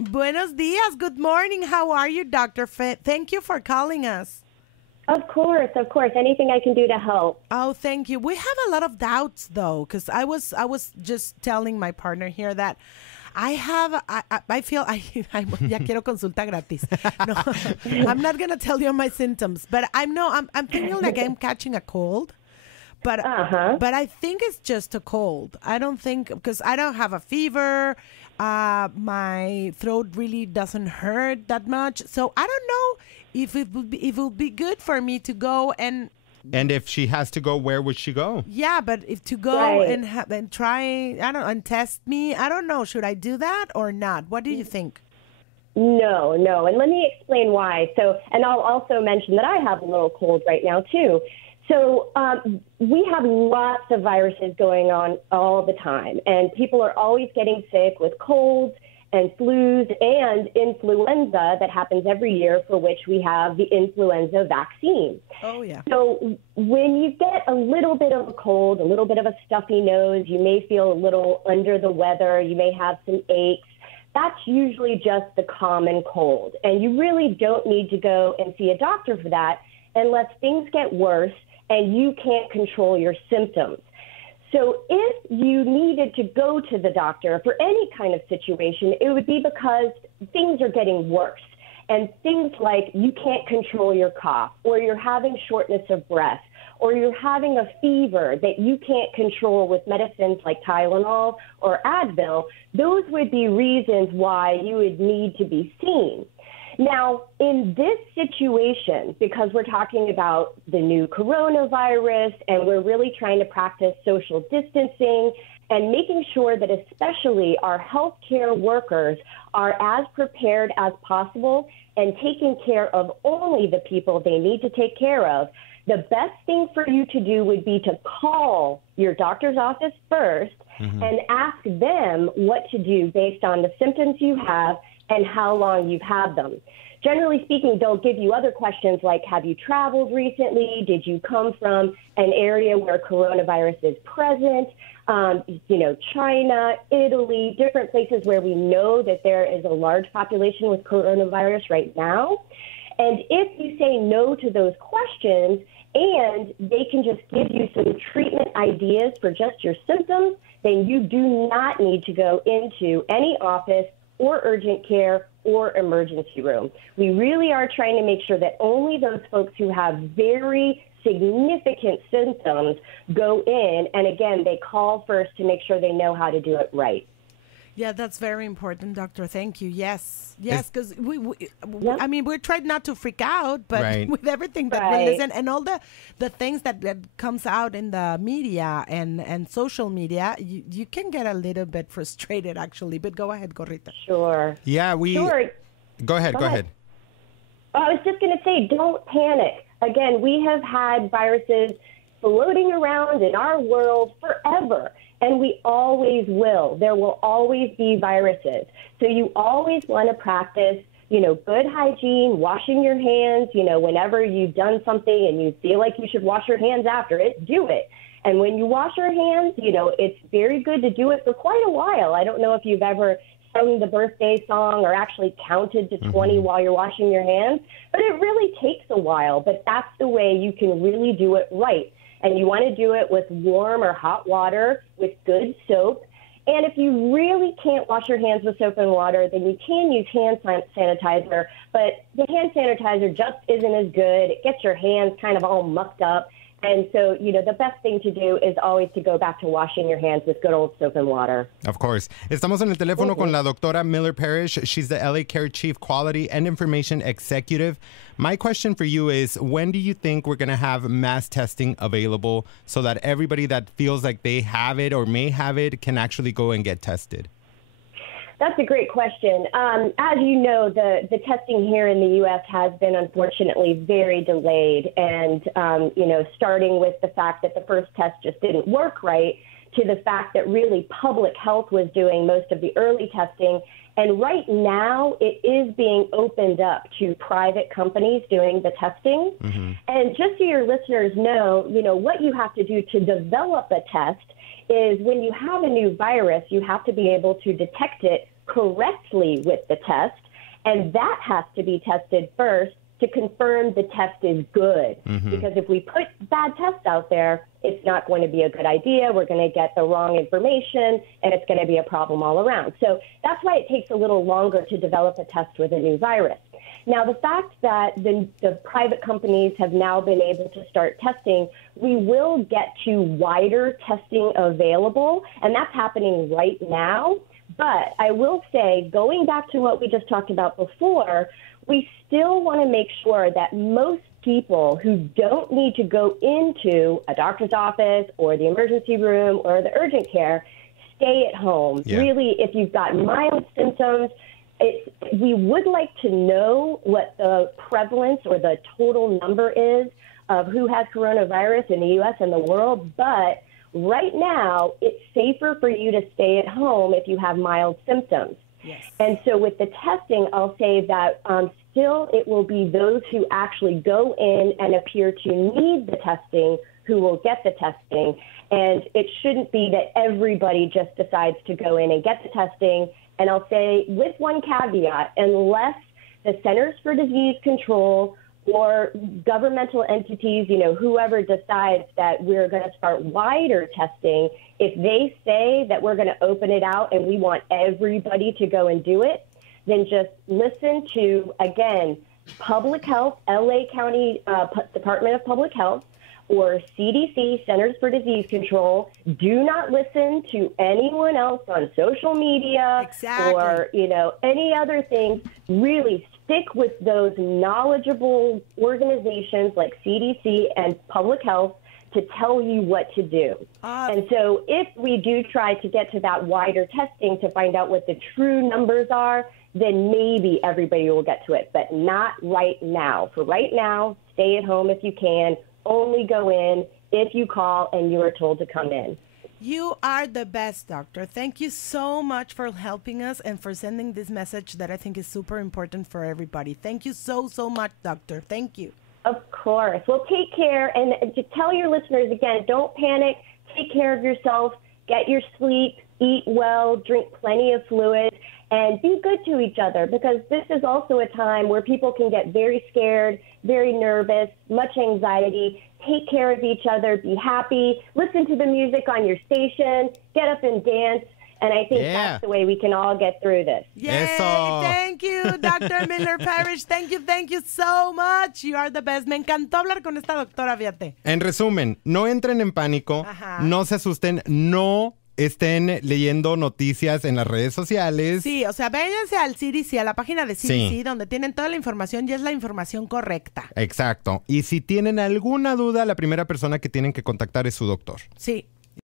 Buenos dias. Good morning. How are you, Doctor? Thank you for calling us. Of course. Anything I can do to help. Oh, thank you. We have a lot of doubts, though, because I was just telling my partner here that I feel ya quiero consulta gratis. No, I'm not gonna tell you my symptoms, but I'm thinking like I'm catching a cold. But I think it's just a cold. I don't think, because I don't have a fever. My throat really doesn't hurt that much. So I don't know if it would be good for me to go and. And if she has to go, where would she go? Yeah, but if to go and try, I don't know, and test me, I don't know. Should I do that or not? What do you think? No. And let me explain why. So, and I'll also mention that I have a little cold right now, too. So we have lots of viruses going on all the time, and people are always getting sick with colds and flus and influenza that happens every year, for which we have the influenza vaccine. Oh, yeah. So when you get a little bit of a cold, a little bit of a stuffy nose, you may feel a little under the weather, you may have some aches. That's usually just the common cold, and you really don't need to go and see a doctor for that unless things get worse and you can't control your symptoms. So if you needed to go to the doctor for any kind of situation, it would be because things are getting worse. And things like you can't control your cough, or you're having shortness of breath, or you're having a fever that you can't control with medicines like Tylenol or Advil, those would be reasons why you would need to be seen. Now, in this situation, because we're talking about the new coronavirus and we're really trying to practice social distancing and making sure that especially our healthcare workers are as prepared as possible and taking care of only the people they need to take care of, the best thing for you to do would be to call your doctor's office first and ask them what to do based on the symptoms you have and how long you've had them. Generally speaking, they'll give you other questions like, have you traveled recently? Did you come from an area where coronavirus is present? China, Italy, different places where we know that there is a large population with coronavirus right now. And if you say no to those questions and they can just give you some treatment ideas for just your symptoms, then you do not need to go into any office or urgent care or emergency room. We really are trying to make sure that only those folks who have very significant symptoms go in, and again, they call first to make sure they know how to do it right. Yeah, that's very important, Doctor. Thank you. Yes, because I mean, we're trying not to freak out, but with everything that we listen and all the things that comes out in the media and social media, you can get a little bit frustrated, actually. But go ahead, Gorrita. Sure. Yeah, Sure. Go ahead. I was just going to say, don't panic. Again, we have had viruses floating around in our world forever. And we always will. There will always be viruses. So you always want to practice, good hygiene, washing your hands, whenever you've done something and you feel like you should wash your hands after it, do it. And when you wash your hands, it's very good to do it for quite a while. I don't know if you've ever sung the birthday song or actually counted to 20 while you're washing your hands, but it really takes a while. But that's the way you can really do it right. And you want to do it with warm or hot water with good soap. And if you really can't wash your hands with soap and water, then you can use hand sanitizer. But the hand sanitizer just isn't as good. It gets your hands kind of all mucked up. And so, the best thing to do is always to go back to washing your hands with good old soap and water. Of course. Estamos en el teléfono con la doctora Miller-Parrish. She's the LA Care Chief Quality and Information Executive. My question for you is, when do you think we're going to have mass testing available so that everybody that feels like they have it or may have it can actually go and get tested? That's a great question. As you know, the testing here in the U.S. has been unfortunately very delayed. And, starting with the fact that the first test just didn't work right, to the fact that really public health was doing most of the early testing. And right now it is being opened up to private companies doing the testing. And just so your listeners know, what you have to do to develop a test is when you have a new virus, you have to be able to detect it correctly with the test, and that has to be tested first to confirm the test is good. Because if we put bad tests out there, it's not going to be a good idea. We're going to get the wrong information, and it's going to be a problem all around. So that's why it takes a little longer to develop a test with a new virus. Now, the fact that the private companies have now been able to start testing, we will get to wider testing available, and that's happening right now. But I will say, going back to what we just talked about before, we still want to make sure that most people who don't need to go into a doctor's office or the emergency room or the urgent care stay at home. Yeah. Really, if you've got mild symptoms, we would like to know what the prevalence or the total number is of who has coronavirus in the U.S. and the world, but right now, it's safer for you to stay at home if you have mild symptoms. Yes. And so with the testing, I'll say that still it will be those who actually go in and appear to need the testing who will get the testing. And it shouldn't be that everybody just decides to go in and get the testing. And I'll say with one caveat, unless the Centers for Disease Control or governmental entities, whoever decides that we're going to start wider testing, if they say that we're going to open it out and we want everybody to go and do it, then just listen to, again, Public Health, LA County Department of Public Health, or CDC, Centers for Disease Control. Do not listen to anyone else on social media or, any other things. Really stick with those knowledgeable organizations like CDC and Public Health to tell you what to do. And so if we do try to get to that wider testing to find out what the true numbers are, then maybe everybody will get to it, but not right now. For right now, stay at home if you can. Only go in if you call and you are told to come in. You are the best, doctor. Thank you so much for helping us and for sending this message that I think is super important for everybody. Thank you so, so much, doctor. Thank you. Of course. Well, take care. And to tell your listeners, again, don't panic. Take care of yourself. Get your sleep. Eat well. Drink plenty of fluid. And be good to each other, because this is also a time where people can get very scared, very nervous, much anxiety. Take care of each other. Be happy. Listen to the music on your station. Get up and dance. And I think that's the way we can all get through this. Yay! Thank you, Dr. Miller-Parrish. Thank you so much. You are the best. Me encantó hablar con esta doctora, fíjate. En resumen, no entren en pánico, no se asusten, no estén leyendo noticias en las redes sociales. Sí, o sea, váyanse al CDC, a la página de CDC, donde tienen toda la información y es la información correcta. Exacto. Y si tienen alguna duda, la primera persona que tienen que contactar es su doctor. Sí.